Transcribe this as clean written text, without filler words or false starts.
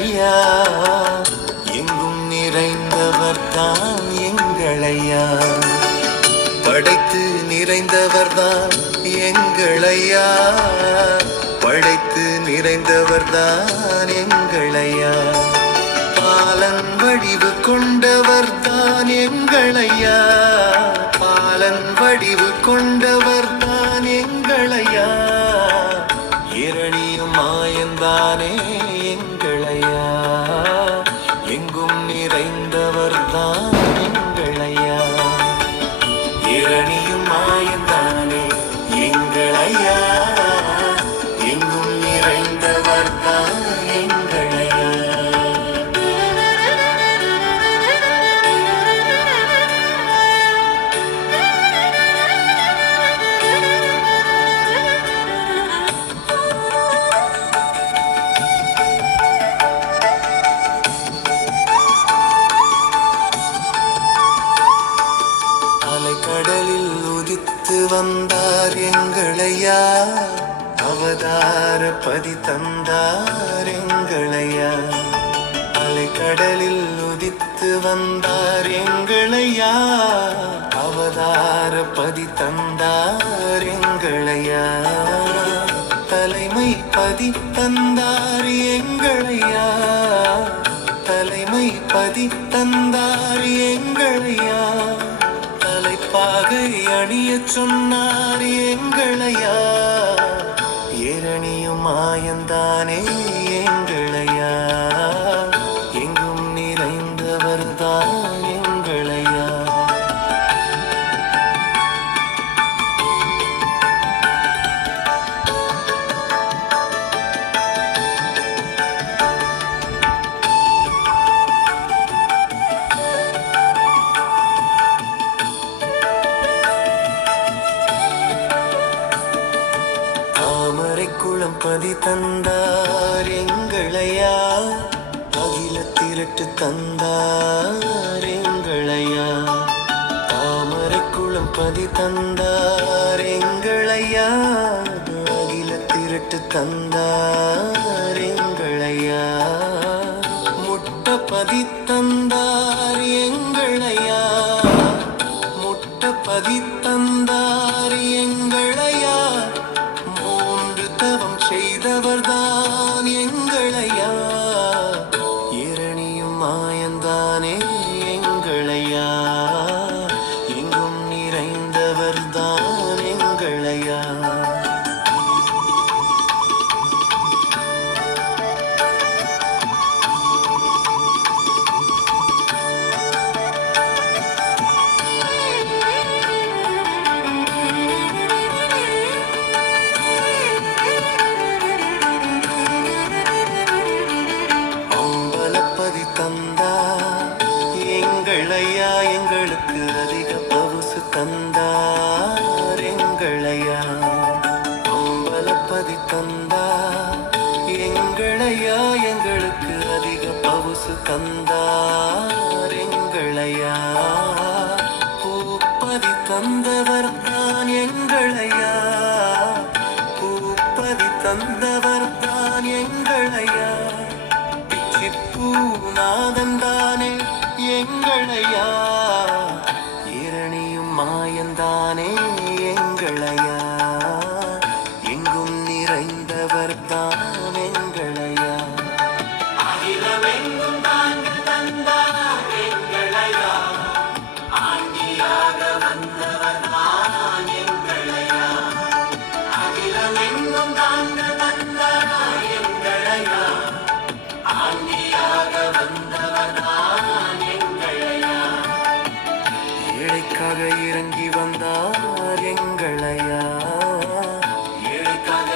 ஐயா, எங்கும் நிறைந்தவர் தான் எங்கள் ஐயா. படைத்து நிறைந்தவர் தான் எங்கள் ஐயா, படைத்து நிறைந்தவர் தான் எங்கள் ஐயா. பாலன் வடிவு கொண்டவர் தான் எங்கள் ஐயா, பாலன் வடிவு கொண்டவர் தான் எங்கள் ஐயா. இரணியும் மாயந்தானே எங்கள் ஐயா, எங்கும் நிறைந்தவர் தான் எங்கள் ஐயா. இரணியும் மாயந்தானே எங்கள் ஐயா, எங்கும் நிறைந்தவர் தான் எங்கள் ஐயா. கடலில் உதித்து வந்தார் எங்களையா, அவதார பதி தந்தார் எங்களையா. அலைக்கடலில் உதித்து வந்தார் எங்களையா, அவதார பதி தந்தார் எங்களையா. தலைமை பதி தந்தார் எங்களையா, தலைமை பதி தந்தார் எங்களையா. பாகை அணிய சொன்னார் எங்களையா, இரணியும் மாயந்தானே எங்களையா, எங்கும் நிறைந்தவர் தான் எங்களையா. குளம் பதி தந்தார் எங்களையா, அகில திரட்டு தந்தார் எங்களையா. தாமரை குளம் பதி தந்தார் எங்களையா, அகில திரட்டு தந்தார் எங்களையா. முட்ட பதி தந்தார் எங்களையா, முட்ட பதி தந்தார் எங்களையா. தவம் செய்தவர் தான் எங்களையா, இரணியும் மாயந்தானே எங்களையா, எங்கும் நிறைந்தவர் தான் எங்களையா. எங்களையா, எங்களுக்கு அதிக பவுசு தந்தார் எங்களையா. அம்பலப்பதி தந்தார் எங்களையா, எங்களுக்கு அதிக பவுசு தந்தார் எங்களையா. பூப்பதி தந்தவர் தான் எங்களையா, பூப்பதி தந்தவர் தான் எங்களையா. பூநாதன் தானே எங்களையா, இரணியும் மாயந்தானே எங்களையா, எங்கும் நிறைந்தவர் தான் எங்களையா. அகிலமெங்கும் தாங்கள் தந்தார் எங்களையா, ஆண்டியாக வந்தவர் தான் எங்களையா. அகிலமெங்கும் தாங்கள் தந்தார் எங்களையா, ஆண்டியாக வந்தவர் தான் எங்களையா. ஏழைக்காக இறங்கி வந்தார் எங்களையா, ஏழைக்காக